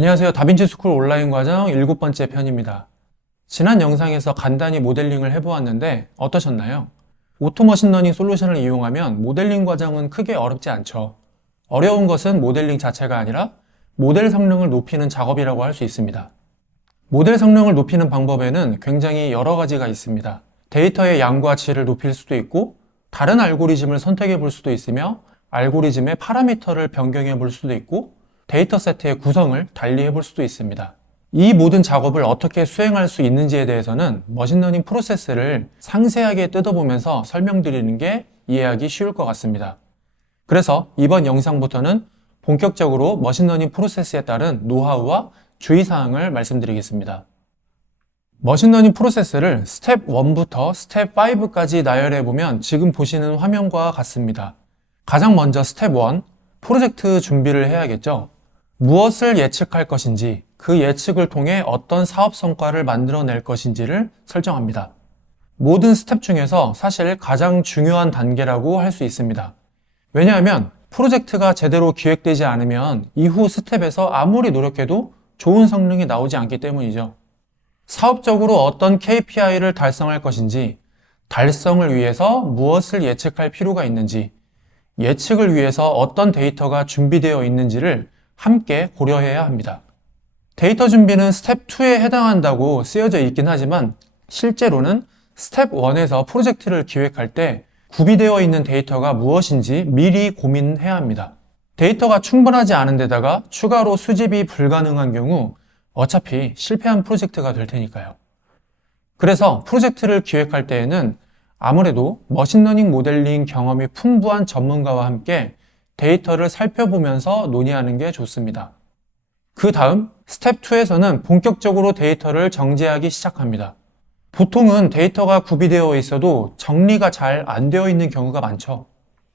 안녕하세요. 다빈치 스쿨 온라인 과정 7번째 편입니다. 지난 영상에서 간단히 모델링을 해보았는데 어떠셨나요? 오토 머신러닝 솔루션을 이용하면 모델링 과정은 크게 어렵지 않죠. 어려운 것은 모델링 자체가 아니라 모델 성능을 높이는 작업이라고 할 수 있습니다. 모델 성능을 높이는 방법에는 굉장히 여러 가지가 있습니다. 데이터의 양과 질을 높일 수도 있고 다른 알고리즘을 선택해 볼 수도 있으며 알고리즘의 파라미터를 변경해 볼 수도 있고 데이터 세트의 구성을 달리해 볼 수도 있습니다. 이 모든 작업을 어떻게 수행할 수 있는지에 대해서는 머신러닝 프로세스를 상세하게 뜯어보면서 설명드리는 게 이해하기 쉬울 것 같습니다. 그래서 이번 영상부터는 본격적으로 머신러닝 프로세스에 따른 노하우와 주의사항을 말씀드리겠습니다. 머신러닝 프로세스를 스텝 1부터 스텝 5까지 나열해보면 지금 보시는 화면과 같습니다. 가장 먼저 스텝 1, 프로젝트 준비를 해야겠죠. 무엇을 예측할 것인지, 그 예측을 통해 어떤 사업 성과를 만들어낼 것인지를 설정합니다. 모든 스텝 중에서 사실 가장 중요한 단계라고 할 수 있습니다. 왜냐하면 프로젝트가 제대로 기획되지 않으면 이후 스텝에서 아무리 노력해도 좋은 성능이 나오지 않기 때문이죠. 사업적으로 어떤 KPI를 달성할 것인지, 달성을 위해서 무엇을 예측할 필요가 있는지, 예측을 위해서 어떤 데이터가 준비되어 있는지를 함께 고려해야 합니다. 데이터 준비는 스텝 2에 해당한다고 쓰여져 있긴 하지만 실제로는 스텝 1에서 프로젝트를 기획할 때 구비되어 있는 데이터가 무엇인지 미리 고민해야 합니다. 데이터가 충분하지 않은 데다가 추가로 수집이 불가능한 경우 어차피 실패한 프로젝트가 될 테니까요. 그래서 프로젝트를 기획할 때에는 아무래도 머신러닝 모델링 경험이 풍부한 전문가와 함께 데이터를 살펴보면서 논의하는 게 좋습니다. 그 다음 스텝 2에서는 본격적으로 데이터를 정제하기 시작합니다. 보통은 데이터가 구비되어 있어도 정리가 잘 안 되어 있는 경우가 많죠.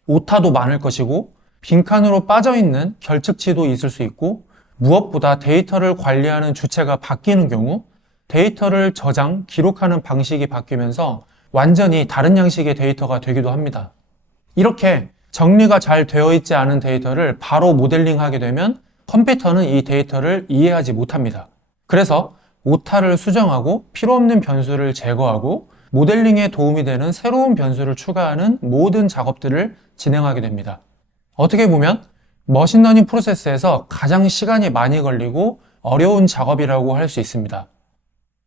오타도 많을 것이고 빈칸으로 빠져있는 결측치도 있을 수 있고 무엇보다 데이터를 관리하는 주체가 바뀌는 경우 데이터를 저장, 기록하는 방식이 바뀌면서 완전히 다른 양식의 데이터가 되기도 합니다. 이렇게 정리가 잘 되어 있지 않은 데이터를 바로 모델링하게 되면 컴퓨터는 이 데이터를 이해하지 못합니다. 그래서 오타를 수정하고 필요 없는 변수를 제거하고 모델링에 도움이 되는 새로운 변수를 추가하는 모든 작업들을 진행하게 됩니다. 어떻게 보면 머신러닝 프로세스에서 가장 시간이 많이 걸리고 어려운 작업이라고 할 수 있습니다.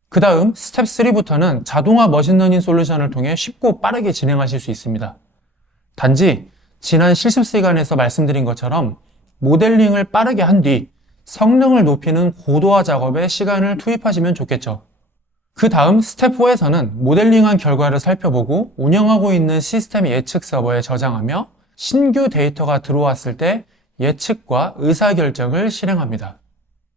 그 다음 스텝 3부터는 자동화 머신러닝 솔루션을 통해 쉽고 빠르게 진행하실 수 있습니다. 단지 지난 실습 시간에서 말씀드린 것처럼 모델링을 빠르게 한 뒤 성능을 높이는 고도화 작업에 시간을 투입하시면 좋겠죠. 그 다음 스텝 4에서는 모델링한 결과를 살펴보고 운영하고 있는 시스템 예측 서버에 저장하며 신규 데이터가 들어왔을 때 예측과 의사결정을 실행합니다.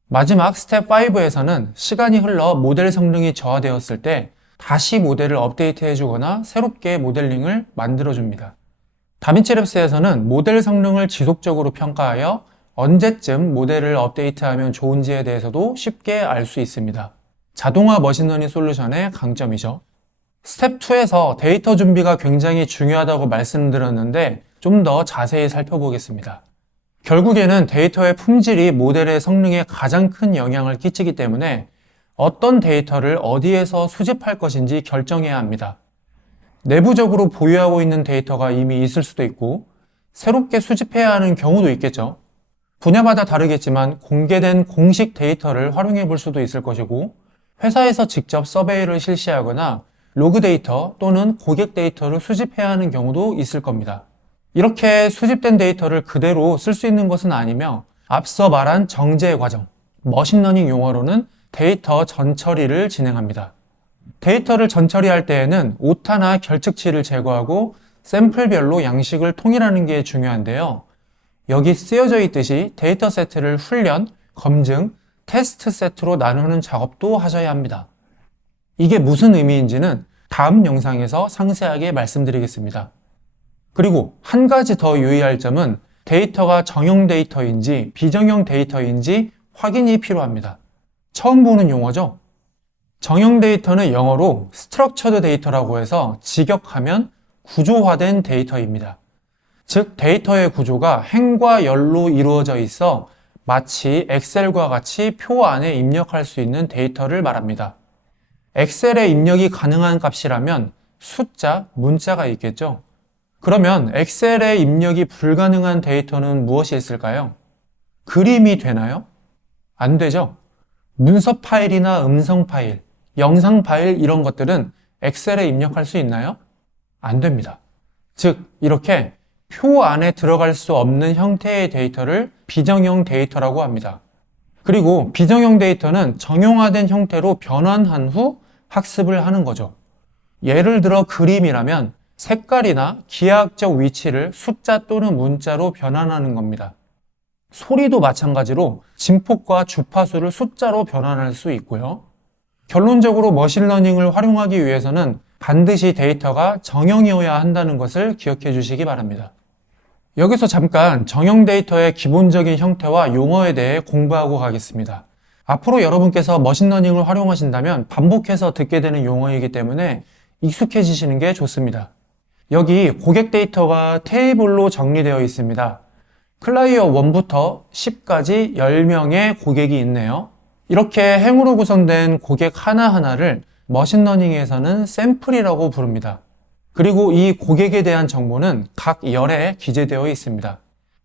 마지막 스텝 5에서는 시간이 흘러 모델 성능이 저하되었을 때 다시 모델을 업데이트해 주거나 새롭게 모델링을 만들어 줍니다. 다빈치랩스에서는 모델 성능을 지속적으로 평가하여 언제쯤 모델을 업데이트하면 좋은지에 대해서도 쉽게 알 수 있습니다. 자동화 머신러닝 솔루션의 강점이죠. 스텝 2에서 데이터 준비가 굉장히 중요하다고 말씀드렸는데 좀 더 자세히 살펴보겠습니다. 결국에는 데이터의 품질이 모델의 성능에 가장 큰 영향을 끼치기 때문에 어떤 데이터를 어디에서 수집할 것인지 결정해야 합니다. 내부적으로 보유하고 있는 데이터가 이미 있을 수도 있고 새롭게 수집해야 하는 경우도 있겠죠. 분야마다 다르겠지만 공개된 공식 데이터를 활용해 볼 수도 있을 것이고 회사에서 직접 서베이를 실시하거나 로그 데이터 또는 고객 데이터를 수집해야 하는 경우도 있을 겁니다. 이렇게 수집된 데이터를 그대로 쓸 수 있는 것은 아니며 앞서 말한 정제 과정, 머신러닝 용어로는 데이터 전처리를 진행합니다. 데이터를 전처리할 때에는 오타나 결측치를 제거하고 샘플별로 양식을 통일하는 게 중요한데요. 여기 쓰여져 있듯이 데이터 세트를 훈련, 검증, 테스트 세트로 나누는 작업도 하셔야 합니다. 이게 무슨 의미인지는 다음 영상에서 상세하게 말씀드리겠습니다. 그리고 한 가지 더 유의할 점은 데이터가 정형 데이터인지 비정형 데이터인지 확인이 필요합니다. 처음 보는 용어죠? 정형 데이터는 영어로 Structured Data라고 해서 직역하면 구조화된 데이터입니다. 즉 데이터의 구조가 행과 열로 이루어져 있어 마치 엑셀과 같이 표 안에 입력할 수 있는 데이터를 말합니다. 엑셀에 입력이 가능한 값이라면 숫자, 문자가 있겠죠? 그러면 엑셀에 입력이 불가능한 데이터는 무엇이 있을까요? 그림이 되나요? 안 되죠? 문서 파일이나 음성 파일, 영상 파일 이런 것들은 엑셀에 입력할 수 있나요? 안 됩니다. 즉, 이렇게 표 안에 들어갈 수 없는 형태의 데이터를 비정형 데이터라고 합니다. 그리고 비정형 데이터는 정형화된 형태로 변환한 후 학습을 하는 거죠. 예를 들어 그림이라면 색깔이나 기하학적 위치를 숫자 또는 문자로 변환하는 겁니다. 소리도 마찬가지로 진폭과 주파수를 숫자로 변환할 수 있고요. 결론적으로 머신러닝을 활용하기 위해서는 반드시 데이터가 정형이어야 한다는 것을 기억해 주시기 바랍니다. 여기서 잠깐 정형 데이터의 기본적인 형태와 용어에 대해 공부하고 가겠습니다. 앞으로 여러분께서 머신러닝을 활용하신다면 반복해서 듣게 되는 용어이기 때문에 익숙해지시는 게 좋습니다. 여기 고객 데이터가 테이블로 정리되어 있습니다. 클라이어 1부터 10까지 10명의 고객이 있네요. 이렇게 행으로 구성된 고객 하나하나를 머신러닝에서는 샘플이라고 부릅니다. 그리고 이 고객에 대한 정보는 각 열에 기재되어 있습니다.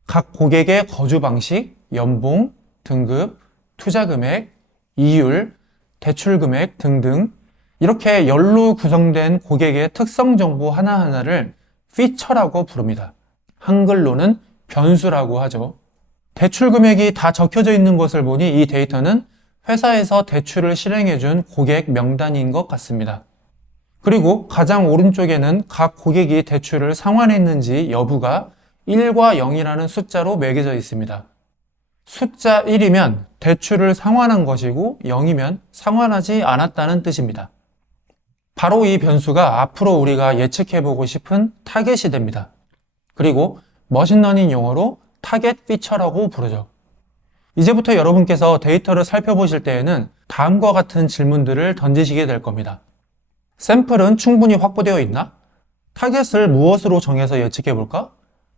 각 고객의 거주 방식, 연봉, 등급, 투자 금액, 이율, 대출 금액 등등 이렇게 열로 구성된 고객의 특성 정보 하나하나를 피처라고 부릅니다. 한글로는 변수라고 하죠. 대출 금액이 다 적혀져 있는 것을 보니 이 데이터는 회사에서 대출을 실행해준 고객 명단인 것 같습니다. 그리고 가장 오른쪽에는 각 고객이 대출을 상환했는지 여부가 1과 0이라는 숫자로 매겨져 있습니다. 숫자 1이면 대출을 상환한 것이고 0이면 상환하지 않았다는 뜻입니다. 바로 이 변수가 앞으로 우리가 예측해보고 싶은 타겟이 됩니다. 그리고 머신러닝 용어로 타겟 피처라고 부르죠. 이제부터 여러분께서 데이터를 살펴보실 때에는 다음과 같은 질문들을 던지시게 될 겁니다. 샘플은 충분히 확보되어 있나? 타겟을 무엇으로 정해서 예측해볼까?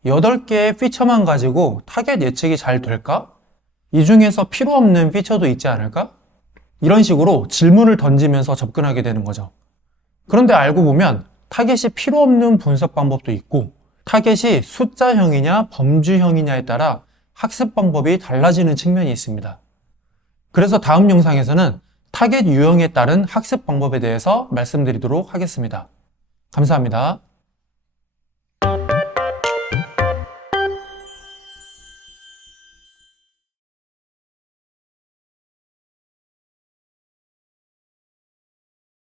8개의 피처만 가지고 타겟 예측이 잘 될까? 이 중에서 필요 없는 피처도 있지 않을까? 이런 식으로 질문을 던지면서 접근하게 되는 거죠. 그런데 알고 보면 타겟이 필요 없는 분석 방법도 있고 타겟이 숫자형이냐 범주형이냐에 따라 학습 방법이 달라지는 측면이 있습니다. 그래서 다음 영상에서는 타겟 유형에 따른 학습 방법에 대해서 말씀드리도록 하겠습니다. 감사합니다.